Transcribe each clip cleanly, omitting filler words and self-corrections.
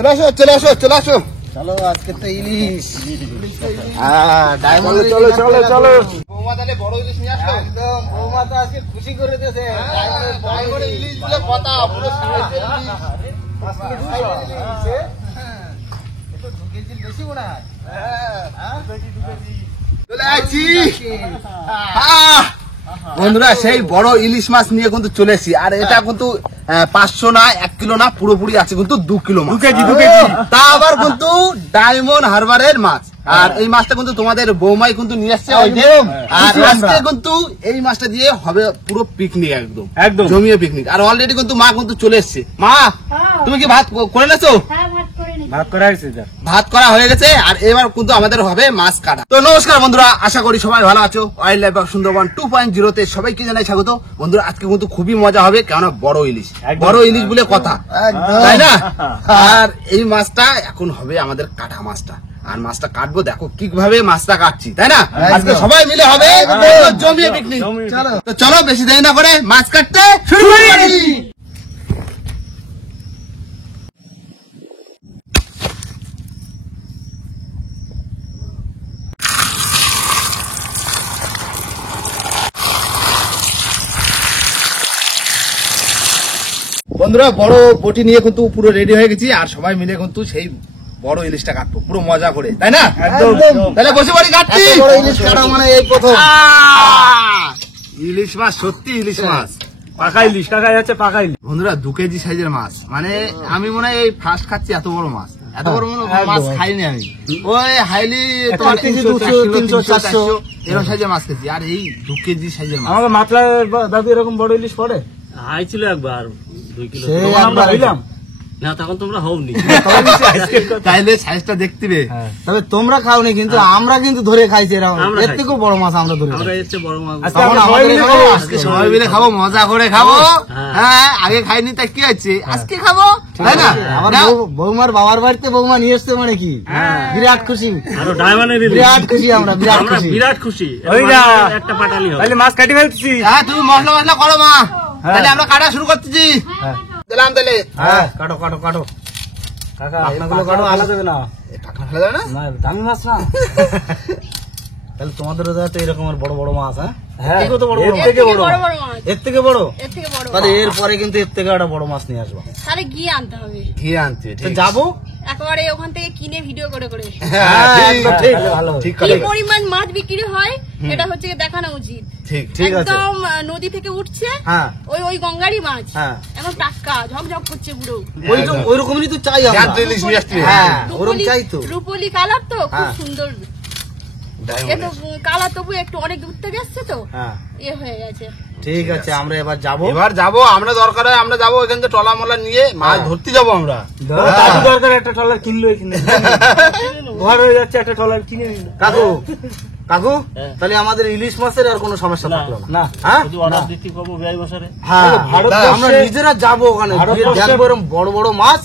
চলে আসো চলো আজকে তো ইলিশ। ডায়মন্ড চলো বৌমা তাহলে বড় ইলিশ নিয়ে আসো। একদম বৌমা তো আজকে খুশি করে দিয়েছে। ডায়মন্ড ইলিশ বলে কথা পুরো সাইজের ইলিশ। এটা 2 কেজির বেশি মনে হয়। চলে আসছি বন্ধুরা, সেই বড় ইলিশ মাছ নিয়ে কিন্তু চলে এসেছি। আর এটা কিন্তু 500 না 1 কিলো না, পুরোপুরি আছে কিন্তু 2 কিলো মাছ, 2 কেজি তা আবার কিন্তু ডায়মন্ড হারবারের মাছ। আর এই মাছটা কিন্তু তোমাদের বৌমাই কিন্তু নিয়ে আসছে। আর আজকে কিন্তু এই মাছটা দিয়ে হবে পুরো পিকনিক, একদম জমিয়ে পিকনিক। আর অলরেডি কিন্তু মা কিন্তু চলে এসছে। মা তুমি কি ভাত করে নেছো? ভাত করা হয়ে গেছে। আর এবার কিন্তু আমাদের হবে মাছ কাটা। তো নমস্কার বন্ধুরা, আশা করি সবাই ভালো আছো। ওয়াইল্ড লাইফ সুন্দরবন 2.0 তে সবাইকে জানাই স্বাগত। বন্ধুরা আজকে কিন্তু খুবই মজা হবে, কেননা বড় ইলিশ বলে কথা, তাই না? আর এই মাছটা এখন হবে আমাদের কাটা মাছটা। আর মাছটা কাটবো, দেখো কিভাবে মাছটা কাটছি, তাই না? আজকে সবাই মিলে হবে জমিয়ে পিকনিক। তো চলো বেশি দেরি না করে মাছ কাটতে শুরু করি। বন্ধুরা বড় বটি নিয়ে কিন্তু পুরো রেডি হয়ে গেছি। আর সবাই মিলে কিন্তু সেই বড় ইলিশটা কাটবো পুরো মজা করে, তাই না? তাহলে বসে পড়ি কাটছি। ইলিশ কাটা মানে এই প্রথম ইলিশ মাছ, সত্যি ইলিশ মাছ, পাকা ইলিশ কাকা যাচ্ছে। পাকা ইলিশ বন্ধুরা 2 কেজি সাইজের মাছ, মানে আমি মনে হয় এই ফার্স্ট খাচ্ছি এত বড় মাছ। এত বড় মাছ খাইনি আমি। ওই হাইলি তোমার 300-400 এরকম সাইজের মাছ খেয়েছি। আর এই 2 কেজি সাইজের মাছ আমাকে মাতলা দাদু এরকম বড় ইলিশ পড়ে হাই ছিল একবার 2 কিলো আমরা হইলাম না, তখন তোমরা হওনি। তাইলে সাইজটা দেখতে বে। তবে তোমরা খাওনি, কিন্তু আমরা কিন্তু ধরে খাইছি। এরকম এর থেকেও বড় মাছ আমরা ধরে, আমরা এর চেয়ে বড় মাছ আজকে সবাই মিলে খাবো, মজা করে খাবো। হ্যাঁ আগে খাইনি তা কি আছে, আজকে খাবো, তাই না? আমার বৌমার বাবার বাড়িতে বৌমা নিয়ে এসছে মানে কি বিরাট খুশি। আরো ডায়মন্ডের ইলিশ বিরাট খুশি, আমরা বিরাট খুশি। একটা পাটালি হবে। তাহলে মাছ কাটি ফেলছি। হ্যাঁ তুমি মশলা করো মা, তাহলে আমরা কাটা শুরু করতেছি। দিলাম তাহলে। হ্যাঁ কাটো কাকা, আপনাগুলো কাটো, আলাদা দেবে না। কাটা ফেলা যাবে না, দামি মাছ না। তাহলে তোমাদেরও তো এরকম বড় বড় মাছ। হ্যাঁ এর থেকে বড়। তাহলে এরপরে কিন্তু এর থেকে একটা বড় মাছ নিয়ে আসবো। তাহলে গিয়ে আনতে হবে। ঘি আনতে যাবো একেবারে ওখান থেকে কিনে ভিডিও করে ঠিক কি পরিমাণ মাছ বিক্রি হয় এটা হচ্ছে দেখানো উচিত। ঠিক আছে। একদম নদী থেকে উঠছে ওই গঙ্গারই মাছ, এখন টাটকা ঝকঝক করছে পুরো। ওইরকমই তো চাই রূপলি কালার তো খুব সুন্দর। কালার তবু একটু অনেক দূর থেকে এসছে তো এ হয়ে গেছে। ঠিক আছে আমরা এবার যাবো আমরা দরকার হয় আমরা যাবো এখান থেকে টলা মলা নিয়ে মাছ ধরতে যাবো আমরা। দরকার একটা ট্রলার কিনলো, এখানে ঘর হয়ে যাচ্ছে, একটা ট্রলার কিনে নিল। কাকু তাহলে আমাদের ইলিশ মাছের আর কোনো সমস্যা থাকলো না। আমরা নিজেরা যাবো ওখানে, দেখবো এরকম বড় বড় মাছ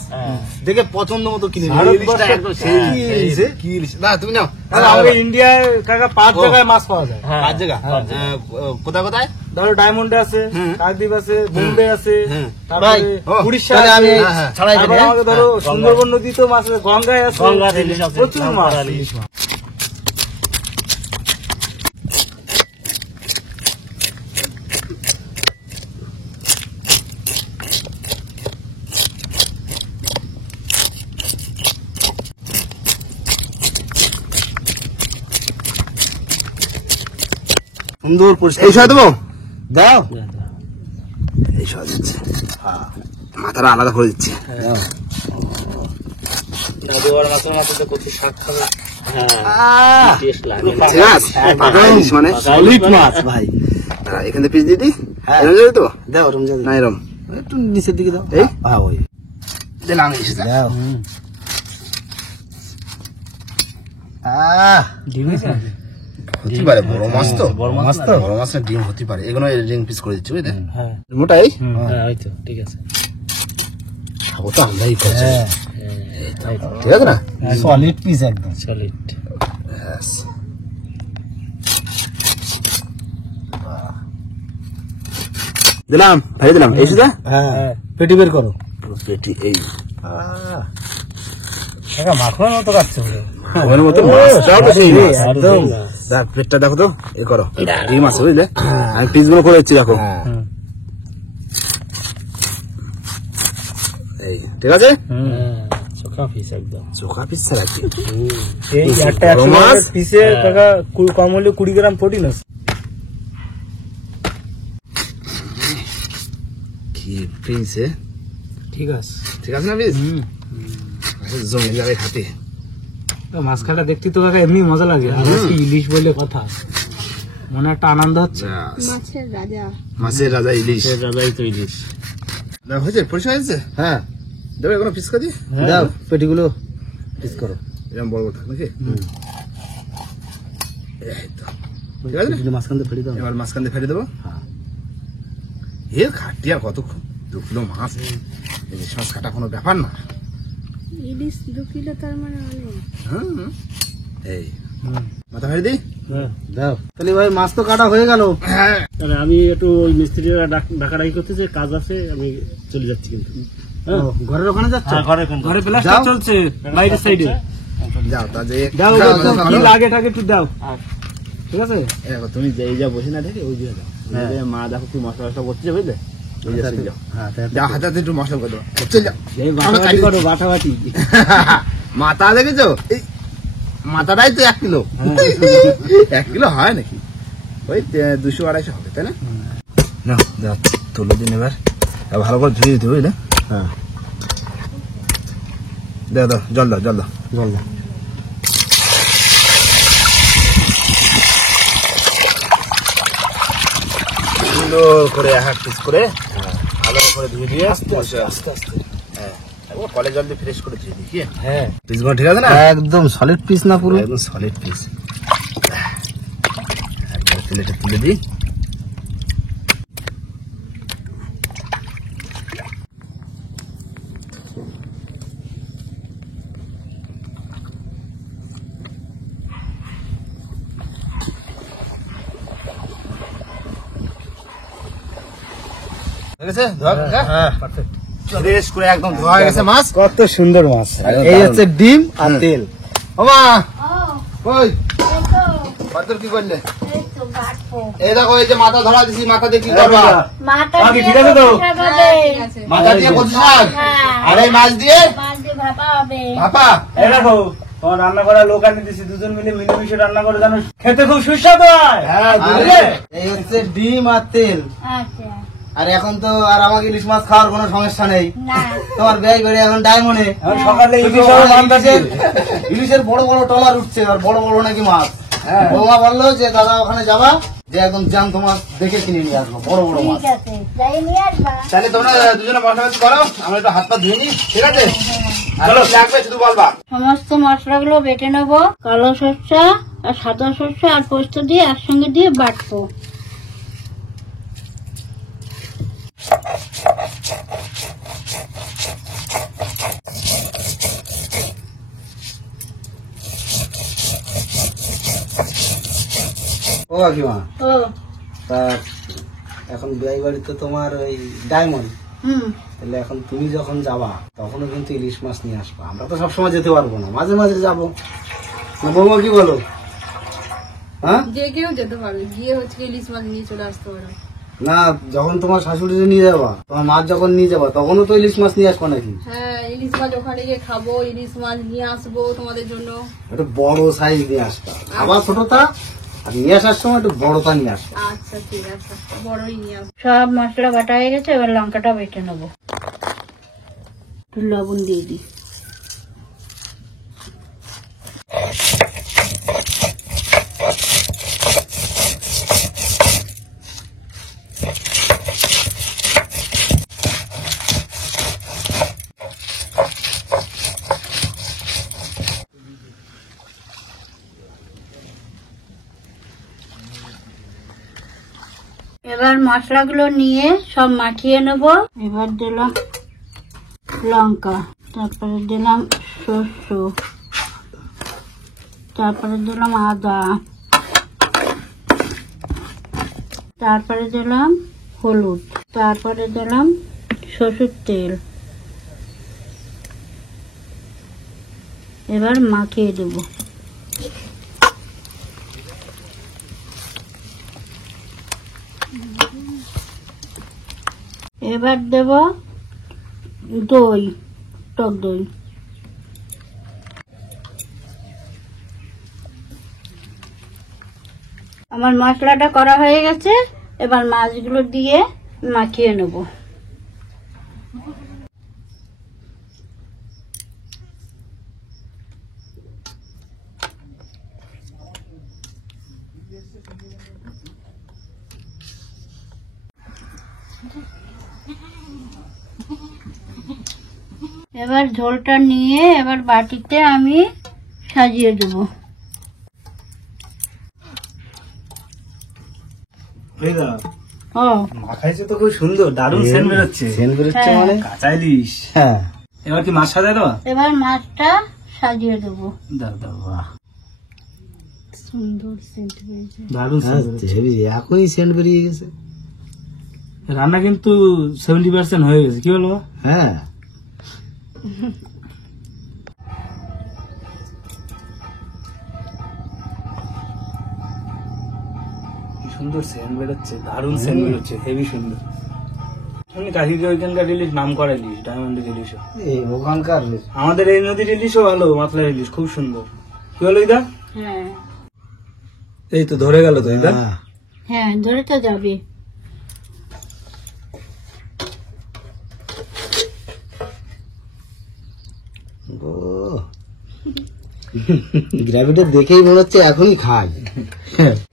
দেখে পছন্দ মতো কিনে না তুমি নাও। আমাদের ইন্ডিয়ায় কাকা 5 জায়গায় মাছ পাওয়া যায়। 5 জায়গা কোথায়? ধরো ডায়মন্ডে আছে, কাকদ্বীপ আছে, বোম্বে আছে, তারপরে উড়িষ্যা আমি ছাড়াই আমাকে ধরো সুন্দরবন নদীতেও মাছ আছে, গঙ্গায় আছে, প্রচুর মাছ। ইলিশ মাছ সুন্দর পরিষ্কার। এই সহ দেবো, দাও এই সহ দিচ্ছে, মাথাটা আলাদা করে দিচ্ছে। মানে সলিড মাছ ভাই। এখানে পিস দিদি তো দাও, না এরম একটু নিচের দিকে দাও। এই ওই দিলাম দাও। হতে পারে বড় মাছ তো, বড় মাছ না ডিম হতে পারে। এগুলো রিং পিস করে দিচ্ছি, বুঝলে? মোটাই ঠিক আছে। ওটা আমরাই করছি, ঠিক আছে না? সলিড পিস, একদম সলিড। দিলাম ভাই, দিলাম। এই সুদা হ্যাঁ পেটি বের করো। পেটি এই মাখনের মতো কাটছে ওর মতো মাছটাও তো সেই মাছ। একদম দেখ প্লেটটা দেখো তো, এ করো এই মাছ বুঝলে, আমি পিসগুলো করে দিচ্ছি দেখো। এই ঠিক আছে, চোখা পিস একদম। চোখা পিস ছাড়া কি এই একটা বড় মাছ। পিসে টাকা কম হলে 20 গ্রাম প্রোটিন আছে। কি পিস ঠিক আছে। ঠিক আছে না পিস, জমে যাবে খাতে। মাছ খাটা দেখতে তো কাকা এমনি মজা লাগে, আর আজকে ইলিশ বলে কথা, মনে একটা আনন্দ হচ্ছে। মাছের রাজা। মাছের রাজা ইলিশ। রাজাই তো ইলিশ। না হয়েছে, পরিষ্কার হয়েছে। হ্যাঁ দেবে এখনো পিস কাটি, দাও পেটিগুলো পিস করো। এরকম বড় বড় থাক নাকি। এই তো ঠিক আছে, পেটিগুলো মাঝখান দিয়ে ফেলে দাও। এবার মাঝখান দিয়ে ফেলে দেবো। হ্যাঁ। এর খাটি আর কতক্ষণ, 2 কিলো মাছ, ইলিশ মাছ কাটা কোনো ব্যাপার না। ইলিশ 2 কিলো তার মানে অনেক। হুম, এই মাথা ফেলে দিই। দাও তাহলে ভাই মাছ তো কাটা হয়ে গেল। হ্যাঁ তাহলে আমি একটু ওই মিস্ত্রিরা ডাকাডাকি করতেছে, কাজ আছে, আমি চলে যাচ্ছি কিন্তু। ও, ঘরের ওখানে যাচ্ছ? ঘরে প্লাস্টার চলছে বাইরের সাইডে। যাও তা যে দাও কি লাগে টাকে একটু দাও, ঠিক আছে? দেখো তুমি যেই যা বসে না দেখে ওই দিয়ে যাও। ওই যে মা দেখো কি মশলা টশলা করছে বুঝলে, ওই যে সেই যাও। হ্যাঁ যাও হাতে হাতে একটু মশলা করে দাও, চল যাও। এই বাটাবাটি করো, বাটাবাটি। মাথা দেখেছো, এই মাথাটাই তো 1 কিলো। 1 কিলো হয় নাকি, ওই 200-250 হবে তাই না। না দাও তুলে দিন এবার, ভালো করে ধুয়ে দিতে বুঝলে। হ্যাঁ দাও দাও, জল দাও, জল দাও। জল দাও। সুন্দর করে 1 পিস করে ভালো করে ধুয়ে দিয়ে আস্তে আস্তে হ্যাঁ, কলে জল দিয়ে ফ্রেশ করে ধুয়ে দিই। কি হ্যাঁ পিসগুলো ঠিক আছে না, একদম সলিড পিস না পুরো? একদম সলিড পিস। একবার প্লেটে তুলে দিই। ঠিক আছে, ধোয়া হ্যাঁ ফ্রেশ করে একদম ধোয়া হয়ে গেছে মাছ। কত সুন্দর মাছ। একদম এই দারুণ। হচ্ছে ডিম আর তেল। ওমা ও কই এই তো পাতর কি করলে? এই তো বাটবো। এই দেখো এই যে মাথা ধরা দিছি, মাথা দিয়ে কি করবা? মাথা বাকি দিয়ে ঠিক আছে তো? কষা হবে। মাথা দিয়ে কচু শাক, হ্যাঁ। আর এই মাছ দিয়ে মাছ দিয়ে ভাপা হবে। ভাপা। এই দেখো তোমার রান্না করার লোক আনি দিছি, দুজন মিলে মিলেমিশে রান্না করে, জানো খেতে খুব সুস্বাদু হয়। হ্যাঁ বুঝলে? এই হচ্ছে ডিম আর তেল। আচ্ছা আর এখন তো আর আমাকে ইলিশ মাছ খাওয়ার কোনো সমস্যা নেই। না তোমার ব্যয় করে এখন ডায়মন্ডে এখন সকালে ইলিশ আর মাছ ইলিশের বড় বড় টলার উঠছে, আর বড় বড় নাকি মাছ। বৌমা বললো যে দাদা ওখানে যাবা, যে একদম জ্যান্ত মাছ দেখে কিনে নিয়ে আসবো, বড় বড় মাছ। ঠিক আছে যাই নিয়ে আসবা। তাহলে তোমরা দুজনে মশলা করো, আমরা একটু হাত পা ধুয়ে নিই, ঠিক আছে? আর কি লাগবে শুধু বলবা। সমস্ত মশলাগুলো বেটে নেবো, কালো সরষা আর সাদা সরষা আর পোস্ত দিয়ে একসঙ্গে দিয়ে বাটবো। ও কাকিমা, ও তা এখন বিয়ে বাড়িতে তোমার ওই ডায়মন্ড, হুম তাহলে এখন তুমি যখন যাবা তখনও কিন্তু ইলিশ মাছ নিয়ে আসবা। আমরা তো সবসময় যেতে পারবো না, মাঝে মাঝে যাবো না। বৌমা কি বলো? হ্যাঁ যে কেউ যেতে পারবে, গিয়ে হচ্ছে ইলিশ মাছ নিয়ে চলে আসতে পারবে। না, যখন তোমার শাশুড়ি নিয়ে যাবা, তোমার মাছ যখন নিয়ে যাবা, তখনও তো ইলিশ মাছ নিয়ে আসবা নাকি? হ্যাঁ, ইলিশ মাছ ওখানে গিয়ে খাবো, ইলিশ মাছ নিয়ে আসবো তোমাদের জন্য। একটু বড় সাইজ নিয়ে আসবা, আবার ছোটটা, আর নিয়ে আসার সময় একটু বড়টা নিয়ে আসবা। আচ্ছা ঠিক আছে, বড়ই নিয়ে আসবো। সব মশলা বাটা হয়ে গেছে, এবার লঙ্কাটা বেটে নেবো। একটু লবণ দিয়ে দিই। এবার মশলাগুলো নিয়ে সব মাখিয়ে নেব। এবার দিলাম লঙ্কা, তারপরে দিলাম সর্ষ, তারপরে দিলাম আদা, তারপরে দিলাম হলুদ, তারপরে দিলাম সরষের তেল, এবার মাখিয়ে দেব। এবার দেব দই, টক দই। আমার মশলাটা করা হয়ে গেছে, এবার মাছগুলো দিয়ে মাখিয়ে নেব। এবার ঝোলটা নিয়ে এবার বাটিতে আমি সাজিয়ে দেবো। ও মাখাইছে তো খুব সুন্দর, দারুণ সেন্ট বেরোচ্ছে। সেন্ট বেরোচ্ছে হ্যাঁ। মানে? কাঁচা ইলিশ। হ্যাঁ। এবার কি মাছ সাজায় দেওয়া? এবার মাছটা সাজিয়ে দেবো। দাও দাও, বাহ, সুন্দর সেন্ট হয়েছে। দারুণ হ্যাঁ, সেন্ট বেরোচ্ছে। হেবি, এখনই সেন্ট বেরিয়ে গেছে। রান্না কিন্তু 70% হয়ে গেছে, কি বলবো? হ্যাঁ, কি সুন্দর সেন্ট বেরোচ্ছে, দারুণ সেন্ট বেরোচ্ছে, হেভি সুন্দর। এমনি কাকিকে ওইখানকার ইলিশ নাম করা ইলিশ, ডায়মন্ডের ইলিশও। এই ওখানকার আমাদের এই নদীর ইলিশও ভালো, মাতলার ইলিশ খুব সুন্দর। কি হলো ইদা? হ্যাঁ এই তো ধরে গেল তো ইদা। হ্যাঁ। হ্যাঁ, ধরে তো যাবে। ও, গ্রাভিটা দেখেই মনে হচ্ছে এখনই খাই।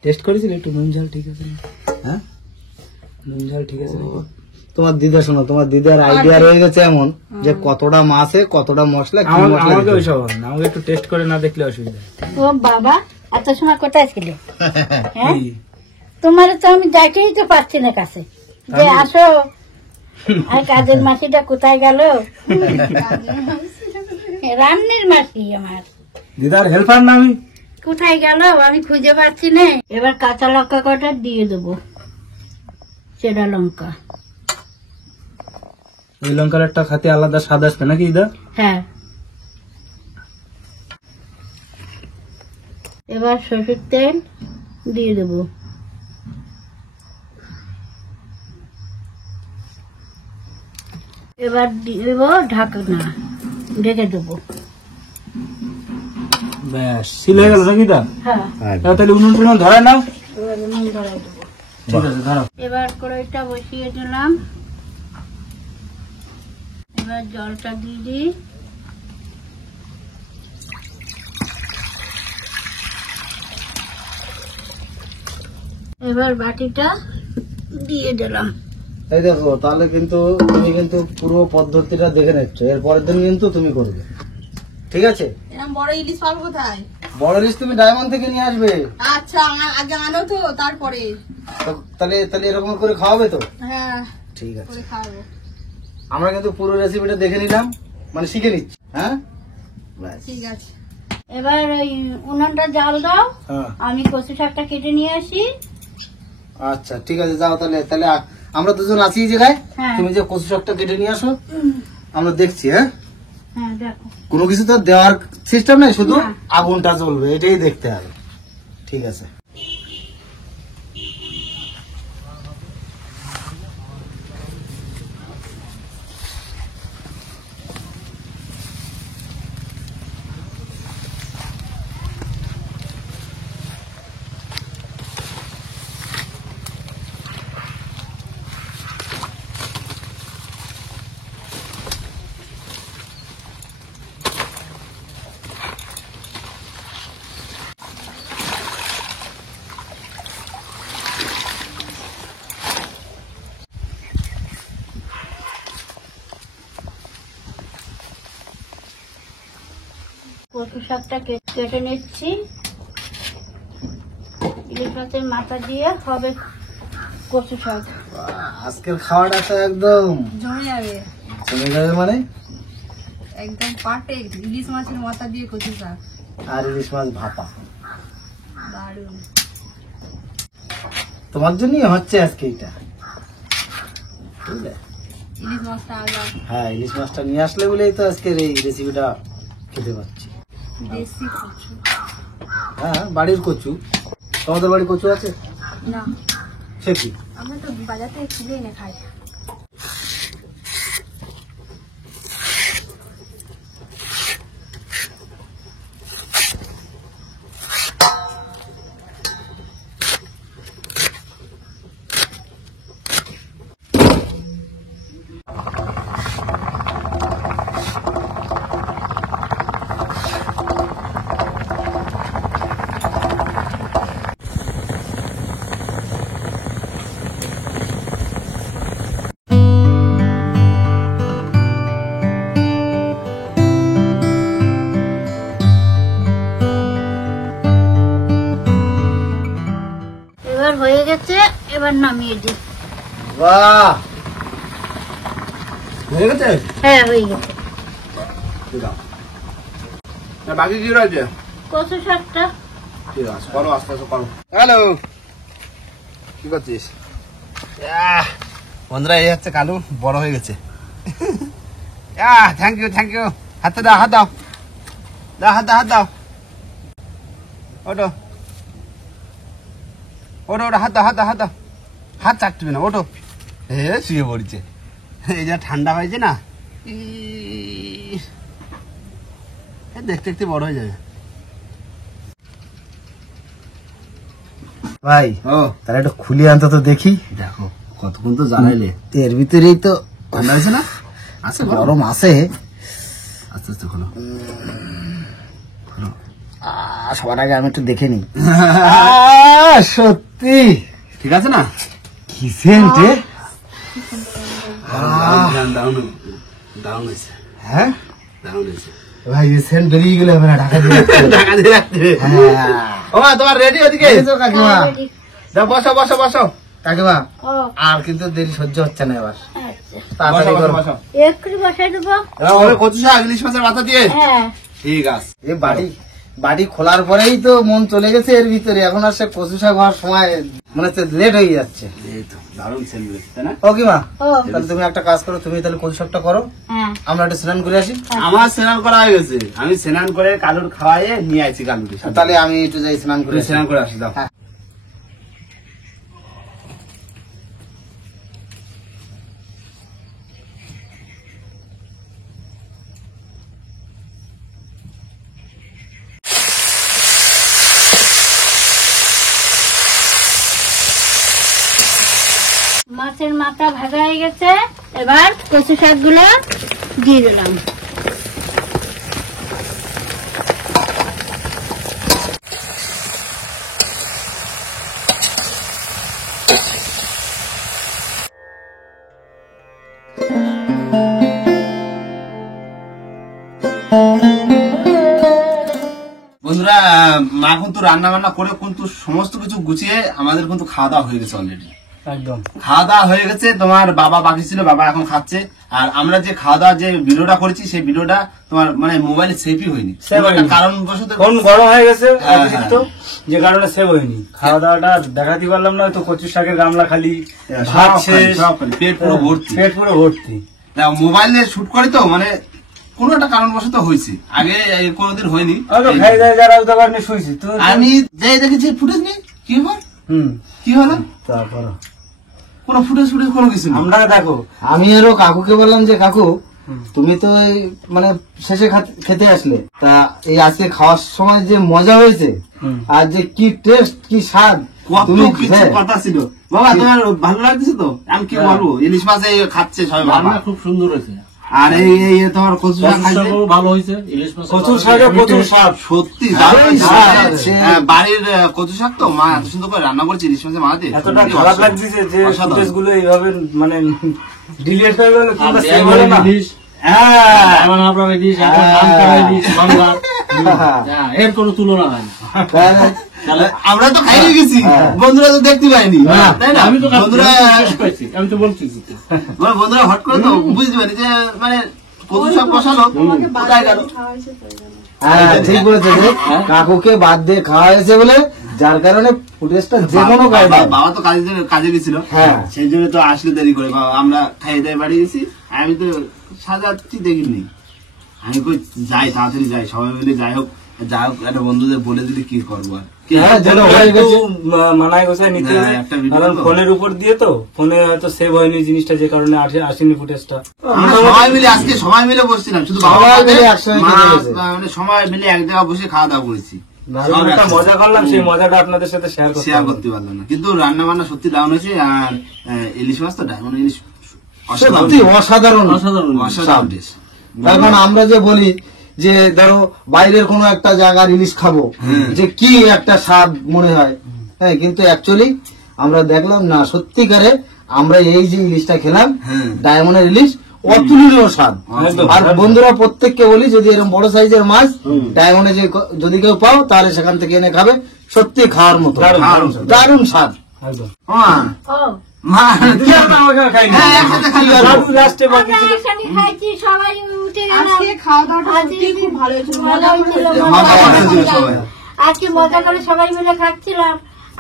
টেস্ট করেছিল একটু, নুন ঝাল ঠিক আছে না? হ্যাঁ, নুন ঝাল ঠিক আছে না? তোমার দিদা, শোনো, তোমার দিদার আইডিয়া রয়ে গেছে এমন যে কতটা মাছে কতটা মশলা, কি মশলা আমাকে দিতে ওইসব হবে না, আমাকে একটু টেস্ট করে না দেখলে অসুবিধা। ও বাবা, এত সময় কোথায় ছিলে? হ্যাঁ, কি? তোমার তো আমি দেখেই তো পাচ্ছি না কাছে, যে আসো। আর কাজের মাসিটা কোথায় গেল? রান্নির মাসি আমার দিদার হেল্পার না আমি। কোথায় গেল আমি খুঁজে পাচ্ছি না। এবার কাঁচা লঙ্কা কটা দিয়ে দেবো, চেরা লঙ্কা। ওই লঙ্কার একটা খাতে আলাদা স্বাদ আসবে নাকি ইদা? হ্যাঁ, এবার সরষের তেল দিয়ে দেবো। এবার দিব ঢাকনা, ঢেকে দেবো। ব্যাস সিল হয়ে গেল নাকি ইদা? হ্যাঁ, হয়। এবার তাহলে উনুন টুনুন ধরায় না? এবার নুন ধরাই দেবো। ঠিক আছে ধরো। এবার কড়াইটা বসিয়ে দিলাম, এবার জলটা দিয়ে দিই। এবার বাটিটা দিয়ে দিলাম। এই দেখো, তাহলে কিন্তু তুমি কিন্তু পুরো পদ্ধতিটা দেখে নিচ্ছ, এর পরের দিন কিন্তু তুমি করবে, ঠিক আছে? এরকম বড় ইলিশ পাবো কোথায়? বড় লিস্ট তুমি ডায়মন্ড থেকে নিয়ে আসবে। আচ্ছা, আগে আনো তো, তারপরে। তাহলে তাহলে এরকম করে খাওয়াবে তো? হ্যাঁ, ঠিক আছে, করে খাওয়াবো। আমরা কিন্তু পুরো রেসিপিটা দেখে নিলাম, মানে শিখে নিচ্ছি। হ্যাঁ, ব্যাস। ঠিক আছে। এবার ওই উনুনটা জাল দাও, হ্যাঁ, আমি কচু শাকটা কেটে নিয়ে আসি। আচ্ছা ঠিক আছে, যাও তাহলে। তাহলে আমরা দুজন আছি এই জায়গায়, হ্যাঁ। তুমি যে কচু শাকটা কেটে নিয়ে আসো, আমরা দেখছি। হ্যাঁ, হ্যাঁ দেখো। কোনো কিছু তো দেওয়ার সিস্টেম নেই, শুধু না। আগুনটা জ্বলবে, এটাই দেখতে হবে। ঠিক আছে, কচু শাকটা কেটে নিচ্ছি। ইলিশ মাছের মাথা দিয়ে হবে কচু শাক। আজকের খাওয়াটা তো একদম জমে যাবে, কমে যাবে, মানে একদম পারফেক্ট। ইলিশ মাছের মাথা দিয়ে কচু শাক, আর ইলিশ মাছ ভাপা দারুণ। তোমার জন্যই হচ্ছে আজকে এটা, বুঝলে? ইলিশ মাছটা আলাদা। হ্যাঁ, ইলিশ মাছটা নিয়ে আসলে বলেই তো আজকের এই রেসিপিটা খেতে পাচ্ছি। দেশি কচু। হ্যাঁ বাড়ির কচু। তোমাদের বাড়ি কচু আছে? না, সে কি? আমরা তো বাজার থেকে কিনে এনে খাই। এবার হয়ে গেছে, এবার নামিয়ে দিই। বাহ, হয়ে গেছে। হ্যাঁ হয়ে গেছে। ঠিক আছে, না বাকি কি রয়েছে? কচু শাকটা ঠিক আছে, করো আস্তে আস্তে করো। হ্যালো, কি করছিস? বন্ধুরা এই হচ্ছে কালু, বড় হয়ে গেছে। Thank you thank you. হাতে দাও, হাত দাও, দাও হাত দাও, হাত দাও। ওটো ওটো ওটো, হাত দাও, হাত দাও, হাত দাও। হাত চাটবে না, ওটো। হে শুয়ে পড়ছে, এই যা ঠান্ডা হয়েছে না, দেখতে দেখতে বড় হয়ে যাবে। ভাই ও তাহলে একটু খুলে আনতে তো দেখি। দেখো কতক্ষণ তো জানাইলে, এর ভিতরেই তো ঠান্ডা হয়েছে না? আচ্ছা গরম আছে। আস্তে আস্তে খোলো। সবার আগে আমি একটু দেখে নিই। সত্যি ঠিক আছে না? কি সেন্ট রে? দারুণ হয়েছে, হ্যাঁ দারুণ হয়েছে। ভাই এই সেন্ট বেরিয়ে গেলে হবে না, ঢাকা দিয়ে রাখতে হবে। ঢাকা দিয়ে রাখতে হবে। হ্যাঁ। ও মা, তোমার রেডি ওদিকে? এই তো কাকিমা। যাও বসো বসো বসো। কাকিমা ও আর কিন্তু দেরি সহ্য হচ্ছে না এবার, আচ্ছা, তাড়াতাড়ি করো। একটু বসাই দেবো। এবার কচু শাক ইলিশ মাছের মাথা দিয়ে। হ্যাঁ ঠিক আছে। এই বাড়ি খোলার পরেই তো মন চলে গেছে এর ভিতরে, এখন আর সে কচু শাক হওয়ার সময় মনে হচ্ছে লেট হয়ে যাচ্ছে। এই তো দারুণ সেন্ট, তাই না? ও কিমা, ও তাহলে তুমি একটা কাজ করো, তুমি তাহলে কচু শাকটা করো, হ্যাঁ আমরা একটু স্নান করে আসি। আমার স্নান করা হয়ে গেছে, আমি স্নান করে কালুর খাওয়াইয়ে নিয়ে আইছি কালুকে। তাহলে আমি একটু যাই স্নান করে আসি। স্নান করে আসি, দাও। হ্যাঁ। মাছের মাথা ভাজা হয়ে গেছে, এবার কচু শাক গুলো দিয়ে দিলাম। বন্ধুরা, মা কিন্তু রান্না বান্না করে কিন্তু সমস্ত কিছু গুছিয়ে আমাদের কিন্তু খাওয়া দাওয়া হয়ে গেছে অলরেডি। একদম খাওয়া দাওয়া হয়ে গেছে, তোমার বাবা বাকি ছিল, বাবা এখন খাচ্ছে। আর আমরা যে খাওয়া দাওয়া যে ভিডিওটা করেছি, সেই ভিডিওটা তোমার মানে মোবাইলে সেভই হয়নি, Save হয়নি। কারণ বশত। ফোন গরম হয়ে গেছে হ্যাঁ, অতিরিক্ত, যে কারণে সেভ হয়নি। খাওয়া দাওয়াটা দেখাতে পারলাম না, তো কচুর শাকের গামলা খালি, ভাত শেষ, পেট পুরো ভর্তি। পেট পুরো ভর্তি। মোবাইলে শুট করি তো, মানে কোন একটা কারণবশত হয়েছে, আগে কোনোদিন হয়নি। খাই যায় যারা উদা কারণে শুয়েছি তো। আমি যাই দেখেছি ফুটেজ নেই, কি হল, কি হলো, তারপর কোনো ফুটেজ ফুটেজ কোনো কিছু নেই। আমরা দেখো, আমি আরো কাকুকে বললাম যে কাকু তুমি তো এই মানে শেষে খেতে আসলে, তা এই আজকে খাওয়ার সময় যে মজা হয়েছে আর যে কি টেস্ট কি স্বাদ, কত তুমি কিছু হ্যাঁ, কথা ছিল। বাবা তোমার ভালো লাগছে তো? আমি কি বলবো, ইলিশ মাছ এই খাচ্ছে সবাই, বাবা খুব সুন্দর হয়েছে, আর এই তোমার কচু শাক খাইছে। ভালো হয়েছে। ইলিশ মাছ কচুর শাকে কচুর শাক সত্যি সেই দারুণ স্বাদ। স্বাদ। হ্যাঁ, বাড়ির কচু শাক তো মা এত সুন্দর করে রান্না করছে ইলিশ মাছের মাথাতে, এতটা খারাপ লাগছে যে অসাধারণ। ফুটেজ গুলো এইভাবে মানে ডিলিট হয়ে গেল, কিংবা আর save হলো না। ইলিশ, হ্যাঁ ডায়মন্ড হাবড়ার ইলিশ, এখন নাম করা ইলিশ বাংলার। হ্যাঁ, এর কোনো তুলনা নাই। তাহলে আমরা তো খাইয়ে গেছি, বন্ধুরা তো দেখতে পাইনি, তাই না? আমি তো বন্ধুরা শেষ পাইছি, আমি তো বলছি তো। তোমার বন্ধুরা হট করে তো বুঝতে পারি যে মানে কচু শাক বসালো কোথায় গেল। হ্যাঁ ঠিক বলেছে যে কাকুকে বাদ দিয়ে খাওয়া হয়েছে বলে, যার কারণে ফুটেজটা যে কোনো কায়দায়। বাবা তো কাজে গেছিল, হ্যাঁ। সেই জন্য তো আসলে দেরি করে। বাবা আমরা খাইয়ে দিয়ে বাড়ি গেছি, আমি তো সাজাচ্ছি দেখিনি, আমি কই যাই তাড়াতাড়ি যাই, সবাই মিলে যাই হোক যা হোক একটা বন্ধুদের বলে দিলে কি করবো আর কি? হ্যাঁ, যেটা হয়ে গেছে। মানায় গোছায় নিতে হ্যাঁ, হবে একটা video কারণ তো। ফোনের উপর দিয়ে তো ফোনে হয়তো সেভ হয়নি জিনিসটা, যে কারণে আসেনি ফুটেজটা। আমরা সবাই মিলে আজকে সবাই মিলে বসছিলাম, শুধু বাবা সবাই বাদে মিলে একসঙ্গে মা, খেতে গেছে। মানে সবাই মিলে এক জায়গায় বসে খাওয়া দাওয়া করেছি। দারুণ একটা মজা করলাম, সেই মজাটা আপনাদের সাথে শেয়ার শেয়ার করতে করতে পারলাম না, কিন্তু রান্না বান্না সত্যি দারুণ হয়েছে। আর ইলিশ মাছ তো ডায়মন্ড ইলিশ অসাধারণ, সত্যি অসাধারণ অসাধারণ অসাধারণ dish। এখন আমরা যে বলি যে ধরো বাইরের কোনো একটা জায়গার ইলিশ খাবো, যে কি একটা স্বাদ মনে হয়, হ্যাঁ, কিন্তু অ্যাকচুয়ালি আমরা দেখলাম না, সত্যিকারে আমরা এই যে ইলিশটা খেলাম, হ্যাঁ। ডায়মন্ডের ইলিশ, অতুলনীয় স্বাদ। একদম। আর বন্ধুরা প্রত্যেককে বলি, যদি এরকম বড় সাইজের মাছ ডায়মন্ডে যদি কেউ পাও, তাহলে সেখান থেকে এনে খাবে, সত্যি খাওয়ার মতো দারুণ স্বাদ। একদম। মা, ও মা, খাইনি। হ্যাঁ, একসাথে খাই। দারুণ লাস্টে বাকি আমরা ছিল। একসাথে খাইছি, সবাই উঠে গেলাম। আজকে খাওয়া দাওয়াটা আজকে সত্যি খুব ভালো হয়েছিল, মজা হয়েছিল, মজা করছিল সবাই। আজকে মজা করে সবাই মিলে খাচ্ছিলাম।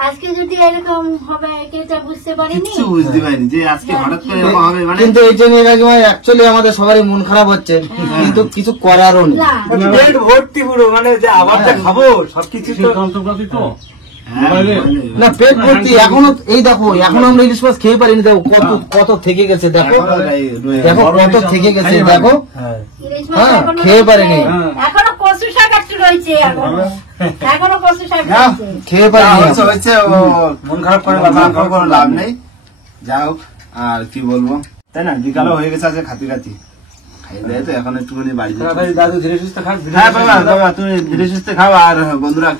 আজকে যদি এরকম হবে এটা বুঝতে পারিনি। কিচ্ছু বুঝতে পারিনি যে আজকে হঠাৎ করে এরকম হবে, মানে কিন্তু এই জন্য অ্যাকচুয়ালি আমাদের সবারই মন খারাপ হচ্ছে, কিন্তু কিছু করারও নেই। না, পেট ভর্তি পুরো, মানে যে আবার যে খাবো সবকিছু তো যন্ত্রপাতি তো হ্যাঁ, না, পেট ভর্তি এখনো। এই দেখো, এখন আমরা ইলিশ মাছ খেয়ে পারিনি, দেখো কত কত থেকে গেছে, দেখো দেখো কত থেকে গেছে, দেখো। হ্যাঁ। ইলিশ মাছ হ্যাঁ, এখনো খেয়ে রয়েছে। পারিনি। এখনো কচু শাক একটু রয়েছে, এখনো কচু শাক যাও, রয়েছে। খেয়ে যা পারিনি। হয়েছে হয়েছে, ও মন খারাপ করে কোনো লাভ নেই। যা হোক, আর কি বলবো, তাই না, বিকালও হয়ে গেছে আজকে খাতি খাতি খাই দেয়, তো এখন একটুখানি বাড়ি যাচ্ছি। তাড়াতাড়ি দাদু ধীরে সুস্থ খান। হ্যাঁ বাবা, বাবা, তুমি ধীরে সুস্থে খাও। আর বন্ধুরা,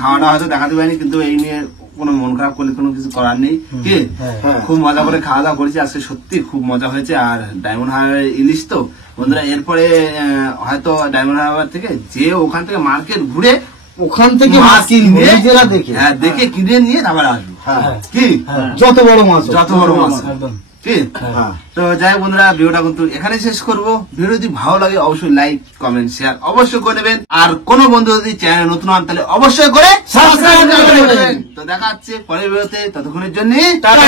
খাওয়াটা হয়তো দেখাতে পারিনি, কিন্তু এই নিয়ে কোনো মন খারাপ করলে কোনো কিছু করার নেই। কি খুব মজা করে খাওয়া দাওয়া করেছি আজকে, সত্যি খুব মজা হয়েছে। আর ডায়মন্ড হারবার ইলিশ তো বন্ধুরা, এরপরে হয়তো ডায়মন্ড হারবার থেকে যে ওখান থেকে মার্কেট ঘুরে ওখান থেকে মাছ কিনবো, নিজেরা দেখে। হ্যাঁ, দেখে কিনে নিয়ে তারপর আসবো। হ্যাঁ, কি যত বড় মাছ হোক। যত বড় মাছ। একদম। কি হ্যাঁ। তো যাই হোক বন্ধুরা, ভিডিওটা কিন্তু এখানে শেষ করবো। ভিডিও যদি ভালো লাগে অবশ্যই লাইক, কমেন্ট, শেয়ার অবশ্যই করে নেবেন। আর কোন বন্ধু যদি চ্যানেল নতুন হন তাহলে অবশ্যই করে সাবস্ক্রাইব করে নেবেন। তো দেখা হচ্ছে পরের ভিডিওতে, ততক্ষণের জন্য টাটা।